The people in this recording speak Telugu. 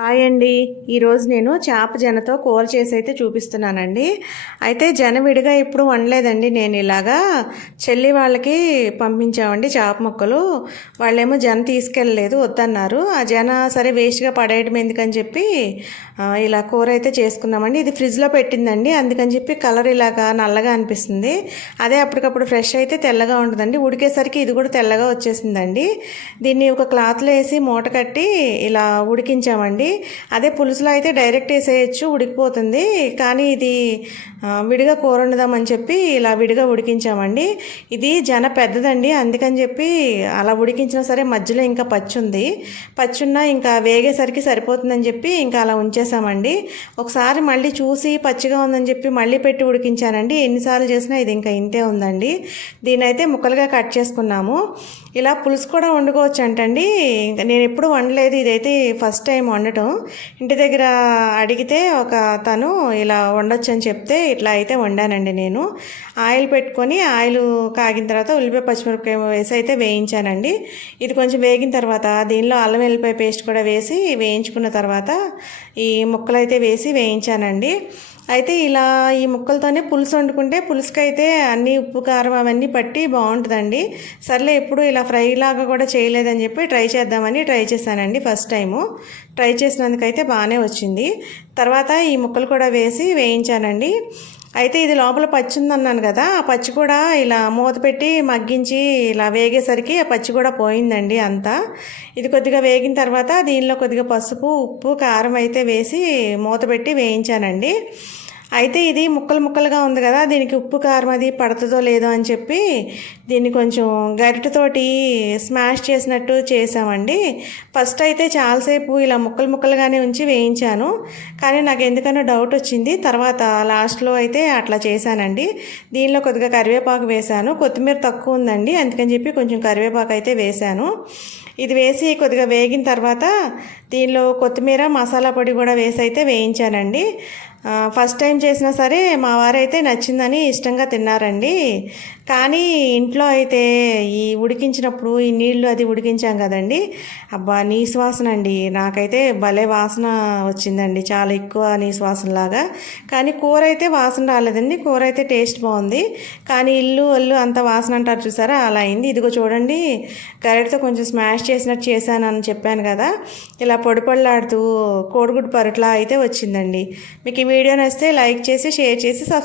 హాయ్ అండి. ఈరోజు నేను చేప జనతో కూర చేసి అయితే చూపిస్తున్నానండి. అయితే జన విడిగా ఎప్పుడు వండలేదండి. నేను ఇలాగా చెల్లి వాళ్ళకి పంపించామండి చేప మొక్కలు. వాళ్ళేమో జన తీసుకెళ్ళలేదు వద్దన్నారు. ఆ జన సరే వేస్ట్గా పడేయడం ఎందుకని చెప్పి ఇలా కూర అయితే చేసుకున్నామండి. ఇది ఫ్రిడ్జ్లో పెట్టిందండి. అందుకని చెప్పి కలర్ ఇలాగా నల్లగా అనిపిస్తుంది. అదే అప్పటికప్పుడు ఫ్రెష్ అయితే తెల్లగా ఉంటుందండి. ఉడికేసరికి ఇది కూడా తెల్లగా వచ్చేసిందండి. దీన్ని ఒక క్లాత్లో వేసి మూట కట్టి ఇలా ఉడికించామండి. అదే పులుసులో అయితే డైరెక్ట్ వేసేయచ్చు ఉడికిపోతుంది. కానీ ఇది విడిగా కూర వండుదామని చెప్పి ఇలా విడిగా ఉడికించామండి. ఇది జన పెద్దదండి. అందుకని చెప్పి అలా ఉడికించినా సరే మధ్యలో ఇంకా పచ్చి ఉంది పచ్చి ఉన్నా ఇంకా వేగేసరికి సరిపోతుందని చెప్పి ఇంకా అలా ఉంచేసామండి. ఒకసారి మళ్ళీ చూసి పచ్చిగా ఉందని చెప్పి మళ్ళీ పెట్టి ఉడికించానండి. ఎన్నిసార్లు చేసినా ఇది ఇంకా ఇంతే ఉందండి. దీని అయితే ముక్కలుగా కట్ చేసుకున్నాము. ఇలా పులుసు కూడా వండుకోవచ్చు అంటండి ఇంకా నేను ఎప్పుడు వండలేదు. ఇదైతే ఫస్ట్ టైం వండటం ఇంటి దగ్గర అడిగితే ఒక తను ఇలా వండొచ్చు అని చెప్తే ఇట్లా అయితే వండానండి నేను. ఆయిల్ పెట్టుకొని ఆయిల్ కాగిన తర్వాత ఉల్లిపాయ పచ్చిమిరపకాయ వేసి అయితే వేయించానండి. ఇది కొంచెం వేగిన తర్వాత దీనిలో అల్లం వెల్లిపాయ పేస్ట్ కూడా వేసి వేయించుకున్న తర్వాత ఈ ముక్కలు అయితే వేసి వేయించానండి. అయితే ఇలా ఈ ముక్కలతోనే పులుసు వండుకుంటే పులుసుకి అయితే అన్ని ఉప్పు కారం అవన్నీ పట్టి బాగుంటుందండి. సర్లే ఎప్పుడు ఇలా ఫ్రై లాగా కూడా చేయలేదని చెప్పి ట్రై చేద్దామని ట్రై చేశానండి ఫస్ట్ టైము. ట్రై చేసినందుకైతే బాగానే వచ్చింది. తర్వాత ఈ ముక్కలు కూడా వేసి వేయించానండి. అయితే ఇది లోపల పచ్చి ఉందన్నాను కదా ఆ పచ్చి కూడా ఇలా మూత పెట్టి మగ్గించి ఇలా వేగేసరికి ఆ పచ్చి కూడా పోయిందండి అంతా. ఇది కొద్దిగా వేగిన తర్వాత దీనిలో కొద్దిగా పసుపు ఉప్పు కారం అయితే వేసి మూత పెట్టి వేయించానండి. అయితే ఇది ముక్కలు ముక్కలుగా ఉంది కదా దీనికి ఉప్పు కారం అది పడుతుందో లేదో అని చెప్పి దీన్ని కొంచెం గరిటతోటి స్మాష్ చేసినట్టు చేసామండి ఫస్ట్ అయితే చాలాసేపు ఇలా ముక్కలు ముక్కలుగానే ఉంచి వేయించాను. కానీ నాకు ఎందుకనో డౌట్ వచ్చింది. తర్వాత లాస్ట్లో అయితే అట్లా చేశానండి. దీనిలో కొద్దిగా కరివేపాకు వేశాను. కొత్తిమీర తక్కువ ఉందండి. అందుకని చెప్పి కొంచెం కరివేపాకు అయితే వేశాను. ఇది వేసి కొద్దిగా వేగిన తర్వాత దీనిలో కొత్తిమీర మసాలా పొడి కూడా వేసి అయితే వేయించానండి. ఫస్ట్ టైం చేసినా సరే మా వారైతే నచ్చిందని ఇష్టంగా తిన్నారండి. కానీ ఇంట్లో అయితే ఈ ఉడికించినప్పుడు ఈ నీళ్ళు అది ఉడికించాం కదండి. అబ్బా నీసు వాసన అండి. నాకైతే భలే వాసన వచ్చిందండి. చాలా ఎక్కువ నీసు వాసనలాగా కానీ కూర అయితే వాసన రాలేదండి. కూర అయితే టేస్ట్ బాగుంది. కానీ ఇల్లు ఒళ్ళు అంత వాసన అంటారు చూసారా? అలా అయింది. ఇదిగో చూడండి. గరిటతో కొంచెం స్మాష్ చేసినట్టు చేశానని చెప్పాను కదా. ఇలా పొడి కోడిగుడ్డు పరట్లా అయితే వచ్చిందండి. మీకు ఈ వీడియో నచ్చితే లైక్ చేసి షేర్ చేసి సబ్స్క్రైబ్